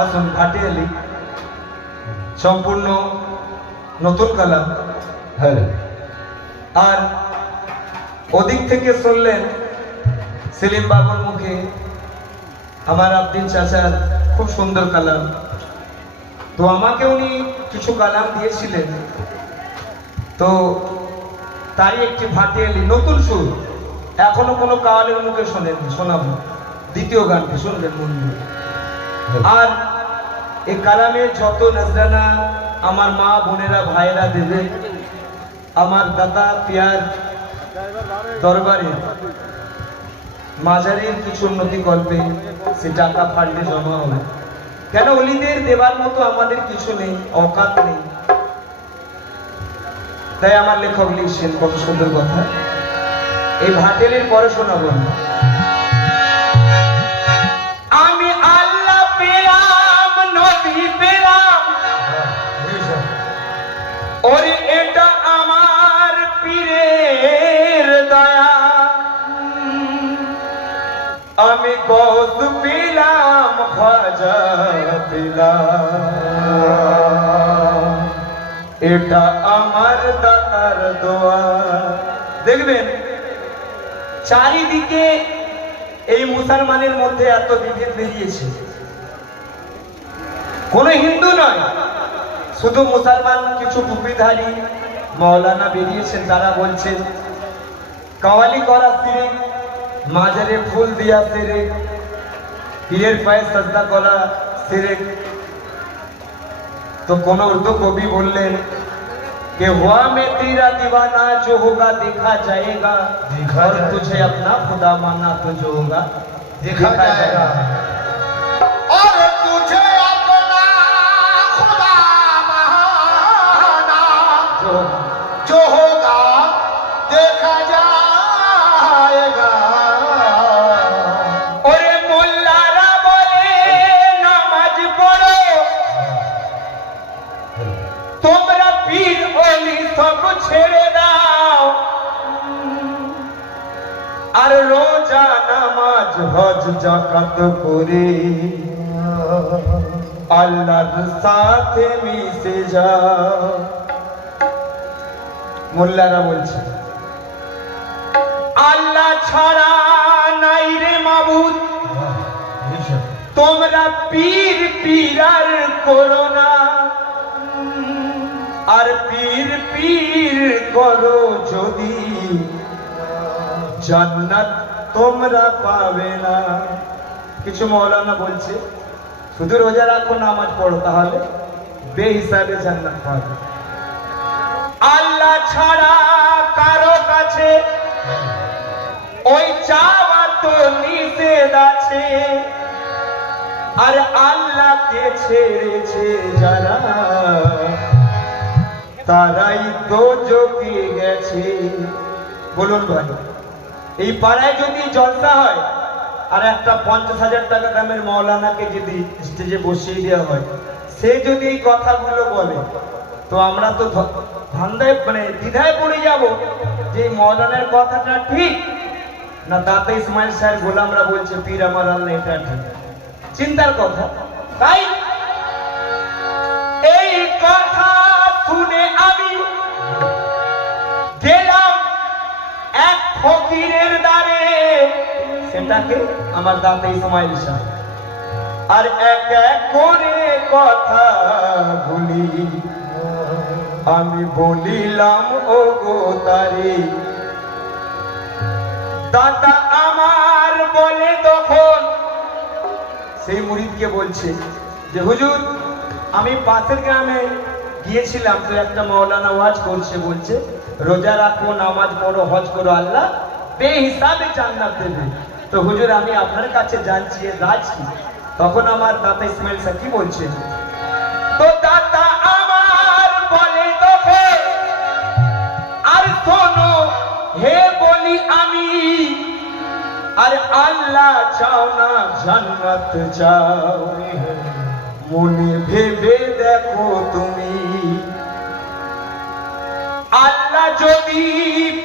আসুন ভাটিয়ালি সম্পূর্ণ নতুন কালাম। হ্যাঁ, আর ওদিক থেকে শুনলেন সেলিম বাবুর মুখে আমার আব্দিন চাচার খুব সুন্দর কালাম। তো আমাকে উনি কিছু কালাম দিয়েছিলেন, তো তারই একটি ভাটিয়ালি নতুন সুর, এখনো কোনো কাওয়ালের মুখে শোনেননি, শোনাবো দ্বিতীয় গানটি, শুনবেন মন দিয়ে। আর এই কালামে যত নজরানা আমার মা বোনেরা ভাইয়েরা দেবে, আমার দাদা পিয়ার দরবারে মাজারের কিছু উন্নতি করবে, সে টাকা ফান্ডে জমা হবে। কেন অলিদের দেবার মতো আমাদের কিছু নেই, অকাত নেই। তাই আমার লেখক লিখছেন কত সুন্দর কথা, এই ভাটেলের পরে শোনাবো। আমি আল্লাহ পেলাম, নবী পেলাম, ওরে এটা আমার পীরের দয়া। আমি গৌস পেলাম, খাজা পেলাম, এটা আমার দাতার দোয়া। দেখবেন চারিদিকে এই মুসলমানের মধ্যে এত বিভেদ বেরিয়েছে, কোন হিন্দু নয়, শুধু মুসলমান কিছু টুপিধারী মৌলানা বেরিয়েছেন, তারা বলছেন কাওয়ালি করা শিরক, মাজারে ফুল দিয়া শিরক, পীরের পায়ে সাজদা করা শিরক। তো কোন উর্দু কবি বললেন कि हुआ मैं तेरा दीवाना, जो होगा देखा जाएगा, और तुझे अपना खुदा माना तो जो होगा देखा जाएगा। और तुझे अपना खुदा माना, जो होगा देखा जाएगा। और मुल्लारा बोले नमाज पढ़ो, তোমরা পীর ওলি সব ছেড়ে দাও, আর রোজা নামাজ হজ যাকাত করে আল্লাহর সাথে মিশে যাও। মোল্লারা বলছে আল্লাহ ছাড়া নাই রে মাবুদ, তোমরা পীর পীরার করো না, আর পীর পীর করো যদি জান্নাত তোমরা পাবে না। কিছু মৌলানা বলছে শুধু রোজা রাখো, নামাজ পড়ো, তাহলে বেহিসাবে জান্নাত পাবে। আল্লাহ ছাড়া কারো কাছে ওই চাওয়া তো নিষেধ আছে, আর আল্লাহকে ছেড়েছে যারা তারাই তো যোগে গেছে। বলুন ভাই, এই পাড়ায় যদি জলসা হয় আর একটা 50,000 টাকা দামের মৌলানাকে যদি স্টেজে বসিয়ে দেওয়া হয়, সে যদি এই কথাগুলো বলে, তো আমরা তো ধান্দায় মানে দ্বিধায় পড়ে যাব যে মৌলানার কথাটা ঠিক না দাতা ইসমাইল সাহেব গোলামরা বলছে পীর আমার আল্লাহ, এটা ঠিক। চিন্তার কথা। তাই এই কথা শুনে আমি গেলাম এক ফকিরের দ্বারে, সেটাকে আমার দাতা ইসমাইল সাহেব, আর এক এক করে কথা বলি আমি বলিলাম ও গো তারে। দাতা আমার বলে তখন সেই মুরিদকে বলছে যে হুজুর, আমি পাশের গ্রামে গিয়েছিলাম, তো একটা মৌলানা ওয়াজ করছে, বলছে রোজা রাখো, নামাজ পড়ো, হজ করো, আল্লাহ বেহিসাবে জান্নাত দেবে। তো হুজুর আমি আপনার কাছে যাচ্ছি, রাজ কি? তখন আমার দাতা ইসমাইল সাহেব কি বলছে, তো দাতা আমার বলে তখন, আর শোনো হে বলি আমি, আর আল্লাহ চাও না জান্নাত চাও, মনে ভেবে দেখো তুমি, আল্লাহ যদি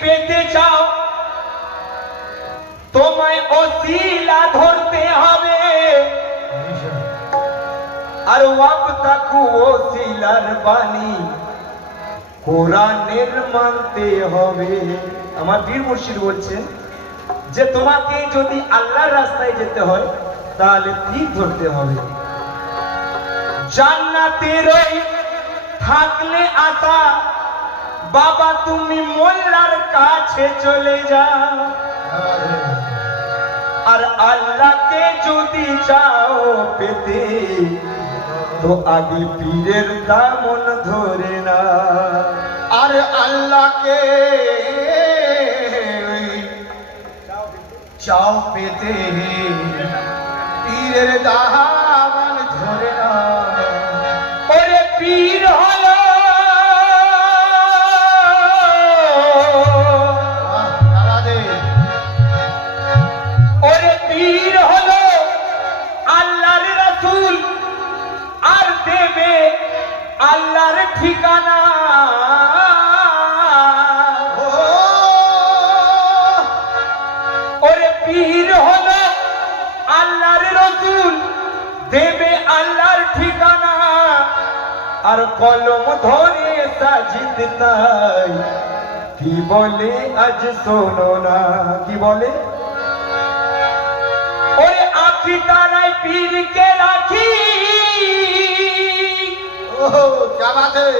পেতে চাও তোমায় ওসিলা ধরতে হবে, আর ওয়াবতাকু ওসিলার বাণী কোরআনের মানতে হবে। আমার পীর মুর্শিদ বলছেন যে তোমাকে যদি আল্লাহর রাস্তায় যেতে হয় তাহলে পীর ধরতে হবে। জান্নাতের ওই থাকলে আশা বাবা তুমি মোল্লার কাছে চলে যাও, আর আল্লাহকে যদি চাও পেতে তো আগে পীরের দামন ধরে না। আর আল্লাহকে চাও পেতে পীরের দামন ধরে না। ওরে পীর হলো ওরে পীর হলো আল্লাহর রাসূল, আর দেবে আল্লাহর ঠিকানা। ওরে পীর হলো আল্লাহর রাসূল, দেবে আল্লাহর ঠিকানা। আর কলম ধরে সাজিদ তাই কি বলে আজ শোনো না, কি বলে? ওরে আখি তারাই পীরকে রাখি। क्या बात है?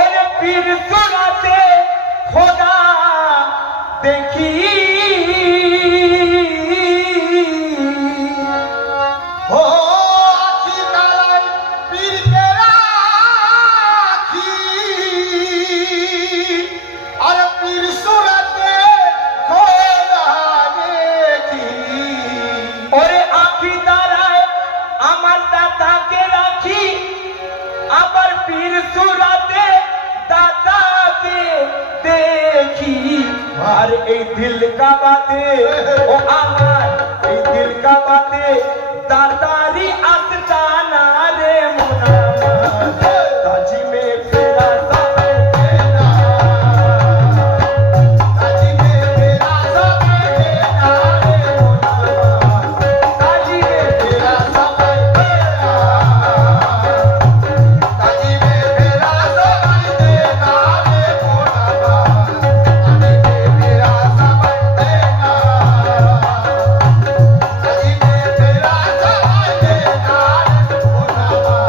ওরে পীর সুরাতে খোদা দেখি। हो आखी ताराय पीर के राखी, और पीर सूरते खोदा देखी। ওরে আখি তারায় আমার দাদাকে রাখি, আবার পীর সুরাতে দাদাকে দেখি। আর এই দিল কা বাতে ও আমার এই দিল কা বাতে দাদারি আস্তানা রে মোনামাজ তাজি মে ফেরা সাবে দেনা, ताजी में मेरा सब देना रे मोनामाज, ताजी में मेरा सब देना। ताजी में मेरा सब देना रे मोनामाज, ताजी में मेरा सब देना। ताजी में मेरा सब देना रे मोनामाज,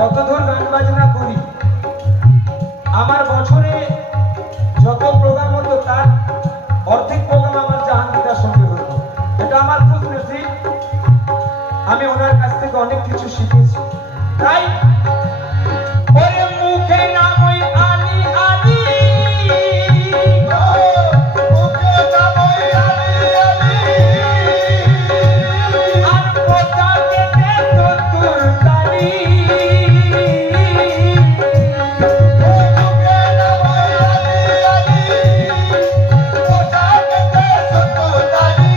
যতদূর গান বাজনা করি, আমার বছরে যত প্রোগ্রাম হতো তার অর্ধেক প্রোগ্রাম আমার জাহাঙ্গীরের সঙ্গে হতো। এটা আমার খুব নসিব, আমি ওনার কাছ থেকে অনেক কিছু শিখেছি। তাই ওরে মুখে নাম ওই আলী আলী, মুখে নাম ওই আলী আলী, আর পোশাকে সত্তর তালি। মুখে নাম ওই আলী আলী, পোশাকে সততালি।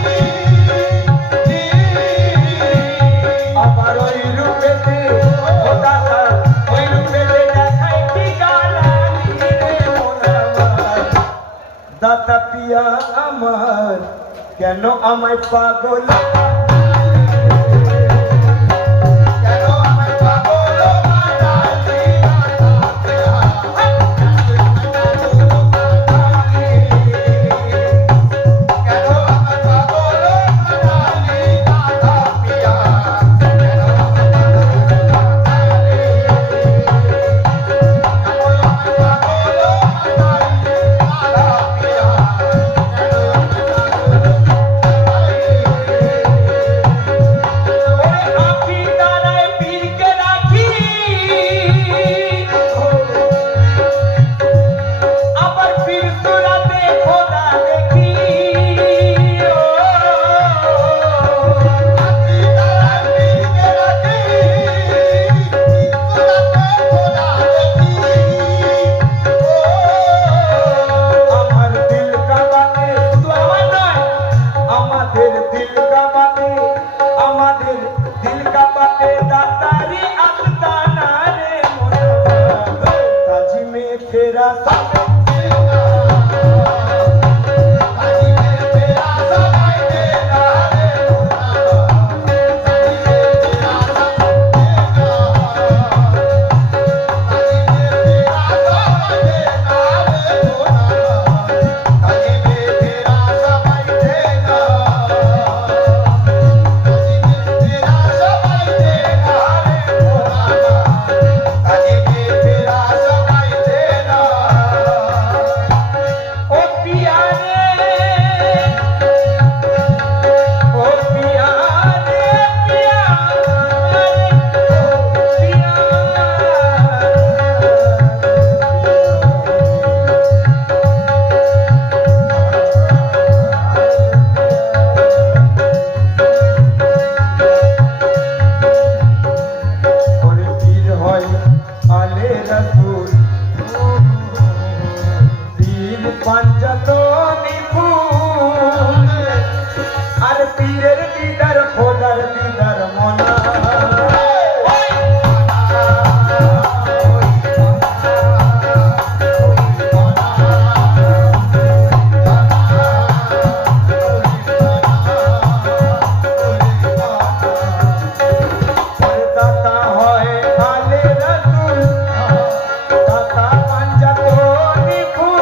আবার ওই রূপেতে ও দাদা, ওই রূপেতে দেখাই কি গালালি রে মন আমার। দাতা পিয়া আমার কেন আমায় পাগল কেন আমায় পাগল বানালি কেন আমায় পাগল বানালি দাদা পিয়া, কেন আমায় পাগল বানালি, কেন আমায় পাগল বানালি দাদা পিয়া, কেন আমায় ওরে আখি দাঁড়ায় পীরকে রাখি, আবার পীর সুরাতে খোদা দেখি। ও আমার দিল কা বাতে, শুধু আমার নয়, আমাদের দিল কা বাতে, আমাদের দিল কা বাতে দাতারি আস্তানা রে মন আমার। কাজী মে ফেরা সাবে ও পিয়া রে, ও পিয়া রে, পিয়া রে, পিয়া। ওরে পীর হয় আলে রাসূল, পীর পাঞ্জাতনি ফুল, আর পীরের দিদার খোদার দিদার মনা। ওরে দাতা হয় আলে রাসূল, দাতা পাঞ্জাতনি ফুল,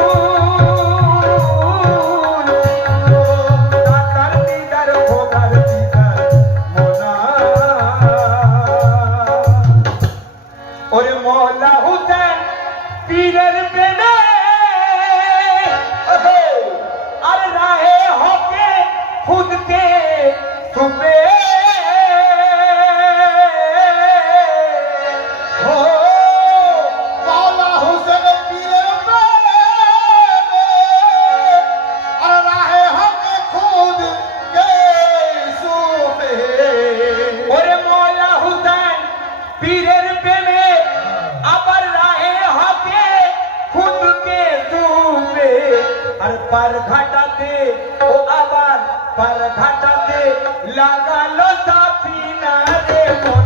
দাতার দিদার খোদার দিদার মনা। ওরে মওলা হুসেন পীরের প্রেমে, আর রাহে হকে খুদকে সুপে। ও মাওলা হুসেন পীরের প্রেমে, আর রাহে হক খুদ কে সুফে। ওরে মওলা হুসেন পীরের প্রেমে, আবার রাহে হকে খুদকে সুপে। আর পার ঘাটাতে, ও আবার পার ঘাটাতে লাগালো সাফিনা রে মন